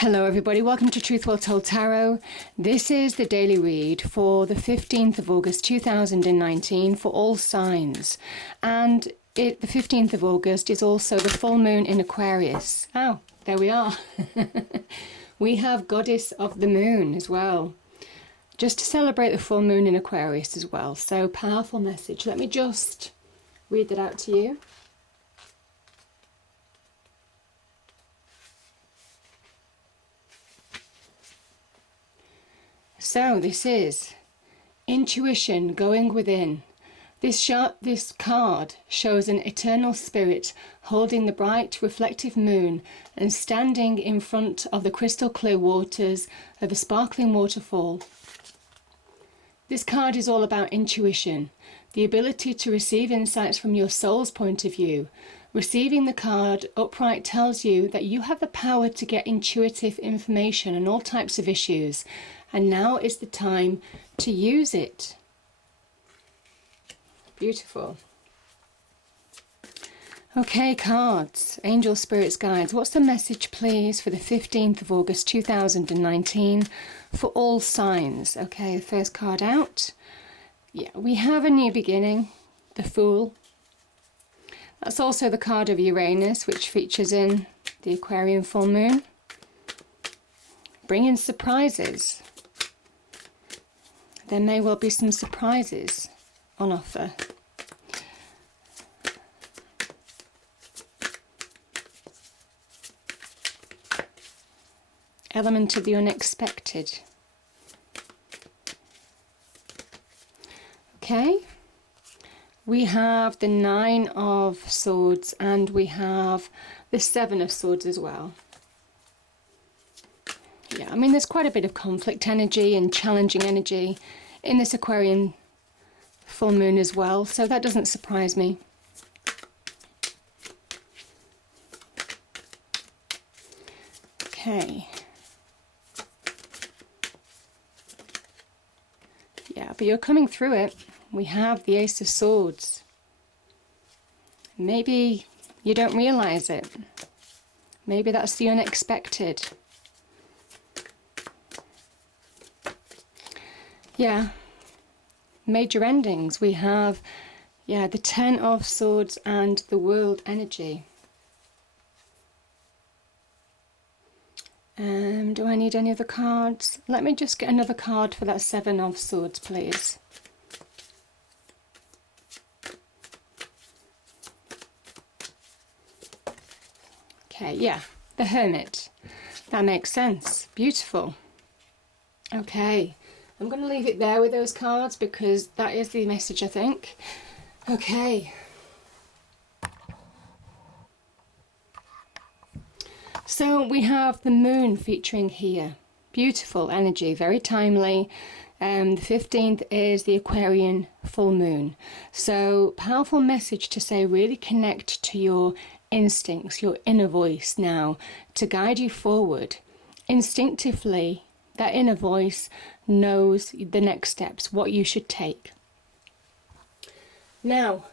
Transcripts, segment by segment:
Hello everybody, welcome to Truth Well Told Tarot. This is the daily read for the 15th of August 2019 for all signs. And the 15th of August is also the full moon in Aquarius. Oh, there we are. We have Goddess of the Moon as well. Just to celebrate the full moon in Aquarius as well. So powerful message. Let me just read that out to you. So this is intuition going within. This card shows an eternal spirit holding the bright reflective moon and standing in front of the crystal clear waters of a sparkling waterfall. This card is all about intuition, the ability to receive insights from your soul's point of view. Receiving the card upright tells you that you have the power to get intuitive information on all types of issues, and now is the time to use it. Beautiful. Okay, cards, angel spirits, guides. What's the message, please, for the 15th of August 2019 for all signs? Okay, the first card out. Yeah, we have a new beginning, the Fool. That's also the card of Uranus, which features in the Aquarian full moon. Bringing surprises. There may well be some surprises on offer. Element of the unexpected. Okay. We have the Nine of Swords and we have the Seven of Swords as well. Yeah, I mean, there's quite a bit of conflict energy and challenging energy in this Aquarian full moon as well, so that doesn't surprise me. Okay. Yeah, but you're coming through it. We have the Ace of Swords. Maybe you don't realize it. Maybe that's the unexpected. Yeah, major endings. We have, yeah, the Ten of Swords and the World energy. Do I need any other cards? Let me just get another card for that Seven of Swords, please. Okay, yeah, the Hermit. That makes sense. Beautiful. Okay. I'm going to leave it there with those cards because that is the message, I think. Okay. So we have the moon featuring here. Beautiful energy, very timely. The 15th is the Aquarian full moon. So powerful message to say really connect to your instincts, your inner voice now to guide you forward. Instinctively, that inner voice knows the next steps, what you should take. Now,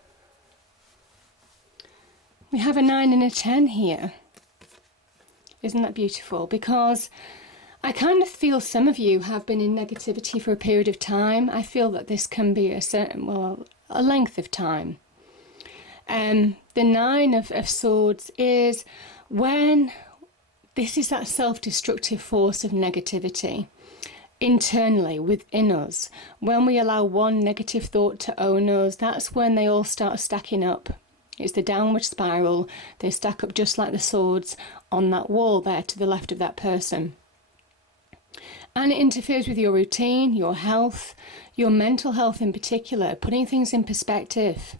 we have a 9 and a 10 here. Isn't that beautiful? Because I kind of feel some of you have been in negativity for a period of time. I feel that this can be a certain, well, a length of time. The Nine of Swords is when this is that self-destructive force of negativity internally within us. When we allow one negative thought to own us, that's when they all start stacking up. It's the downward spiral. They stack up just like the swords on that wall there to the left of that person. And it interferes with your routine, your health, your mental health in particular, putting things in perspective.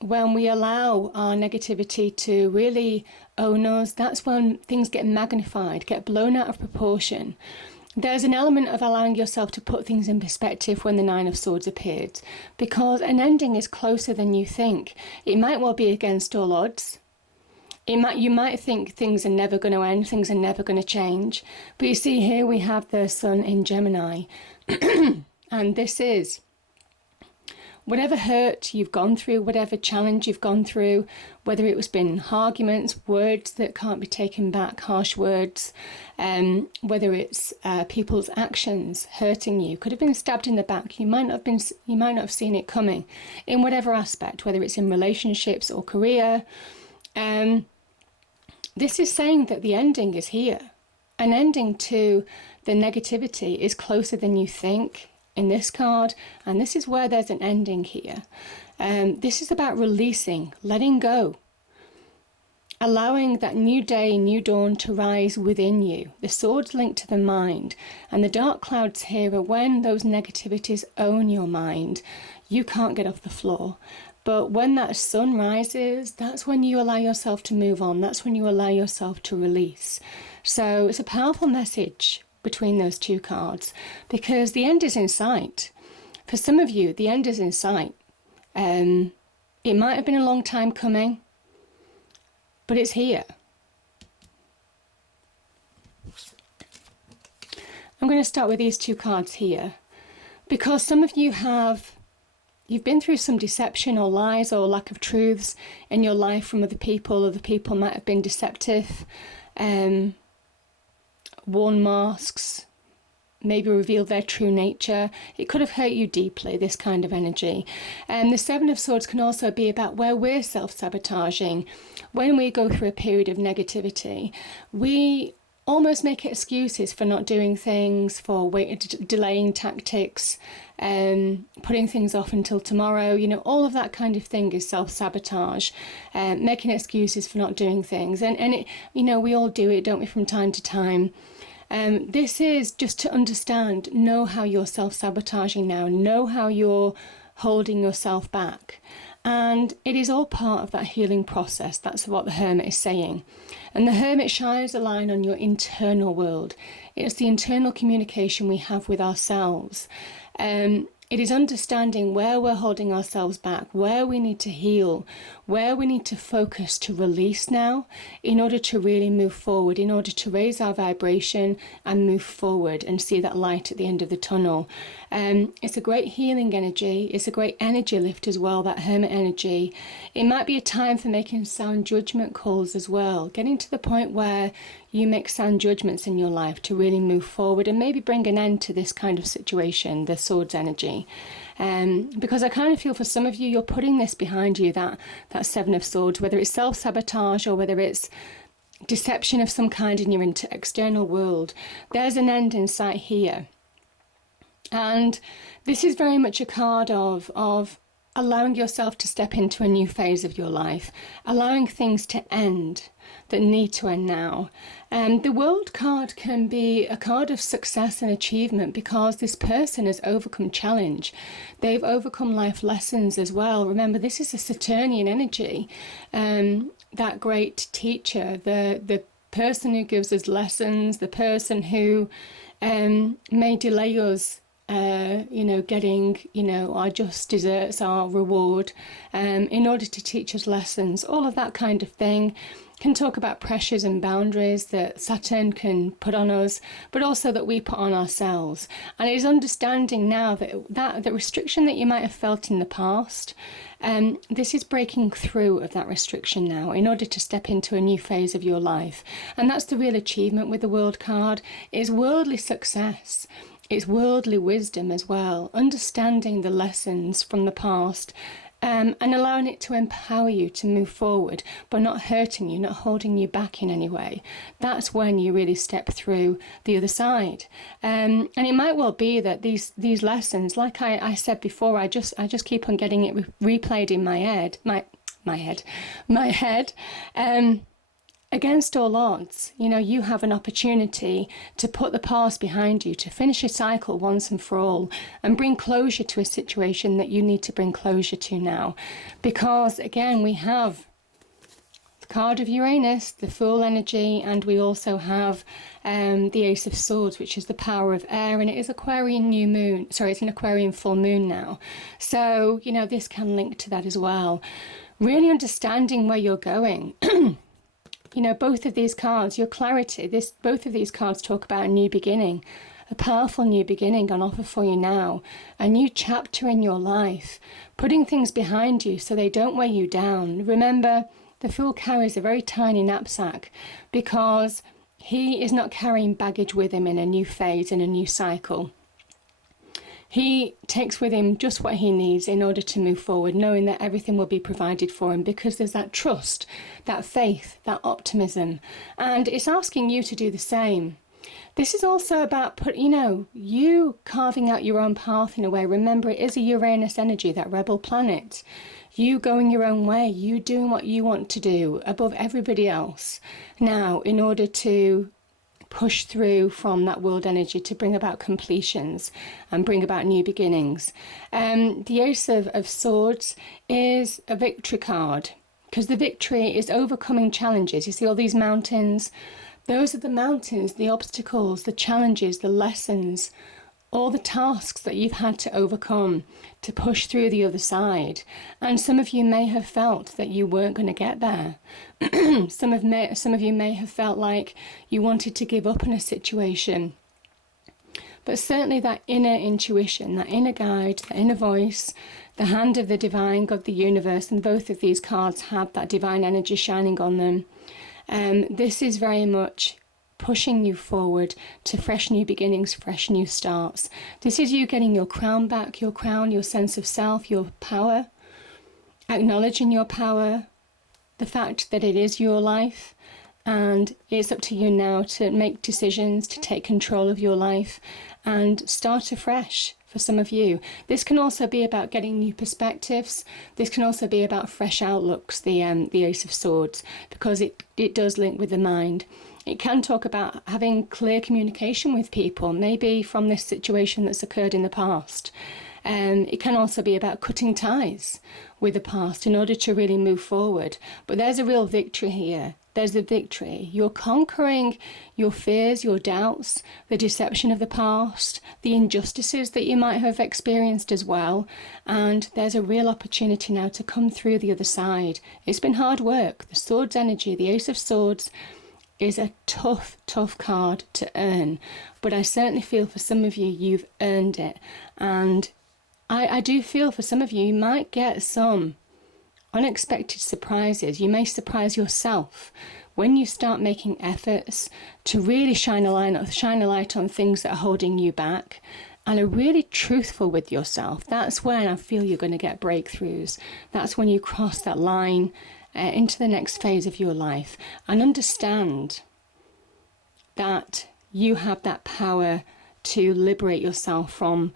When we allow our negativity to really own us, that's when things get magnified, get blown out of proportion. There's an element of allowing yourself to put things in perspective when the Nine of Swords appeared, because an ending is closer than you think. It might well be against all odds. You might think things are never going to end, things are never going to change. But you see here we have the Sun in Gemini. And this is whatever hurt you've gone through, whatever challenge you've gone through, whether it was been arguments, words that can't be taken back, harsh words, whether it's people's actions hurting you, could have been stabbed in the back. You might not have seen it coming, in whatever aspect, whether it's in relationships or career. This is saying that the ending is here. An ending to the negativity is closer than you think in this card, and this is where there's an ending here. This is about releasing, letting go, allowing that new day, new dawn to rise within you. The sword's linked to the mind, and the dark clouds here are when those negativities own your mind. You can't get off the floor. But when that sun rises, that's when you allow yourself to move on. That's when you allow yourself to release. So it's a powerful message between those two cards, because the end is in sight. For some of you, the end is in sight. It might have been a long time coming, but it's here. I'm going to start with these two cards here, because some of you you've been through some deception or lies or lack of truths in your life from other people. Other people might have been deceptive, worn masks, maybe revealed their true nature. It could have hurt you deeply, this kind of energy. And the Seven of Swords can also be about where we're self-sabotaging. When we go through a period of negativity, we almost make excuses for not doing things, for delaying tactics, putting things off until tomorrow. You know, all of that kind of thing is self-sabotage, making excuses for not doing things. And it, you know, we all do it, don't we, from time to time. This is just to understand, know how you're self-sabotaging now, know how you're holding yourself back. And it is all part of that healing process. That's what the Hermit is saying. And the Hermit shines a line on your internal world. It's the internal communication we have with ourselves. It is understanding where we're holding ourselves back, where we need to heal, where we need to focus to release now in order to really move forward, in order to raise our vibration and move forward and see that light at the end of the tunnel. It's a great healing energy. It's a great energy lift as well, that Hermit energy. It might be a time for making sound judgment calls as well, getting to the point where you make sound judgments in your life to really move forward and maybe bring an end to this kind of situation, the Swords energy. Because I kind of feel for some of you, you're putting this behind you, that Seven of Swords, whether it's self-sabotage or whether it's deception of some kind in your external world. There's an end in sight here. And this is very much a card of allowing yourself to step into a new phase of your life, allowing things to end that need to end now. The World card can be a card of success and achievement because this person has overcome challenge. They've overcome life lessons as well. Remember, this is a Saturnian energy, that great teacher, the person who gives us lessons, the person who may delay us getting, our just desserts, our reward, in order to teach us lessons, all of that kind of thing. Can talk about pressures and boundaries that Saturn can put on us, but also that we put on ourselves. And it is understanding now that the restriction that you might have felt in the past, this is breaking through of that restriction now in order to step into a new phase of your life. And that's the real achievement with the World card, is worldly success. It's worldly wisdom as well, understanding the lessons from the past, and allowing it to empower you to move forward, but not hurting you, not holding you back in any way. That's when you really step through the other side. And it might well be that these lessons, like I said before, I just keep on getting it replayed in my head. Against all odds, you have an opportunity to put the past behind you, to finish a cycle once and for all, and bring closure to a situation that you need to bring closure to now. Because, again, we have the card of Uranus, the Fool energy, and we also have the Ace of Swords, which is the power of air, and it is Aquarian new moon. Sorry, it's an Aquarian full moon now. So, this can link to that as well. Really understanding where you're going. Both of these cards, your clarity, both of these cards talk about a new beginning, a powerful new beginning on offer for you now, a new chapter in your life, putting things behind you so they don't weigh you down. Remember, the Fool carries a very tiny knapsack because he is not carrying baggage with him in a new phase, in a new cycle. He takes with him just what he needs in order to move forward, knowing that everything will be provided for him, because there's that trust, that faith, that optimism. And it's asking you to do the same. This is also about you carving out your own path in a way. Remember, it is a Uranus energy, that rebel planet. You going your own way, you doing what you want to do above everybody else. Now, in order to push through from that world energy to bring about completions and bring about new beginnings. The Ace of Swords is a victory card, because the victory is overcoming challenges. You see all these mountains? Those are the mountains, the obstacles, the challenges, the lessons, all the tasks that you've had to overcome to push through the other side. And some of you may have felt that you weren't going to get there. Some of you may have felt like you wanted to give up in a situation. But certainly that inner intuition, that inner guide, that inner voice, the hand of the divine, God, the universe, and both of these cards have that divine energy shining on them. This is very much pushing you forward to fresh new beginnings, fresh new starts. This is you getting your crown back, your crown, your sense of self, your power, acknowledging your power, the fact that it is your life, and it's up to you now to make decisions, to take control of your life and start afresh. For some of you, this can also be about getting new perspectives. This can also be about fresh outlooks, the Ace of Swords, because it does link with the mind. It can talk about having clear communication with people, maybe from this situation that's occurred in the past. It can also be about cutting ties with the past in order to really move forward. But there's a real victory here. There's a victory. You're conquering your fears, your doubts, the deception of the past, the injustices that you might have experienced as well. And there's a real opportunity now to come through the other side. It's been hard work. The Swords energy, the Ace of Swords, is a tough, tough card to earn. But I certainly feel for some of you, you've earned it. And I do feel for some of you, you might get some unexpected surprises. You may surprise yourself when you start making efforts to really shine a light on things that are holding you back and are really truthful with yourself. That's when I feel you're going to get breakthroughs. That's when you cross that line into the next phase of your life and understand that you have that power to liberate yourself from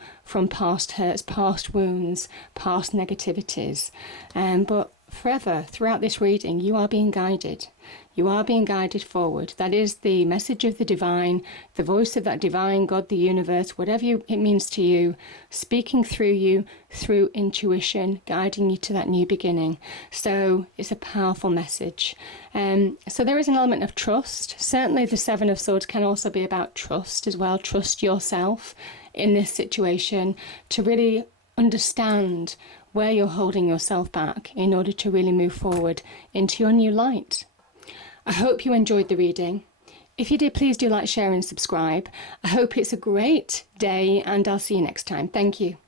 past hurts, past wounds, past negativities. But forever, throughout this reading, you are being guided. You are being guided forward. That is the message of the divine, the voice of that divine, God, the universe, whatever it means to you, speaking through you, through intuition, guiding you to that new beginning. So it's a powerful message. So there is an element of trust. Certainly the Seven of Swords can also be about trust as well. Trust yourself in this situation to really understand where you're holding yourself back in order to really move forward into your new light. I hope you enjoyed the reading. If you did, please do like, share and subscribe. I hope it's a great day and I'll see you next time. Thank you.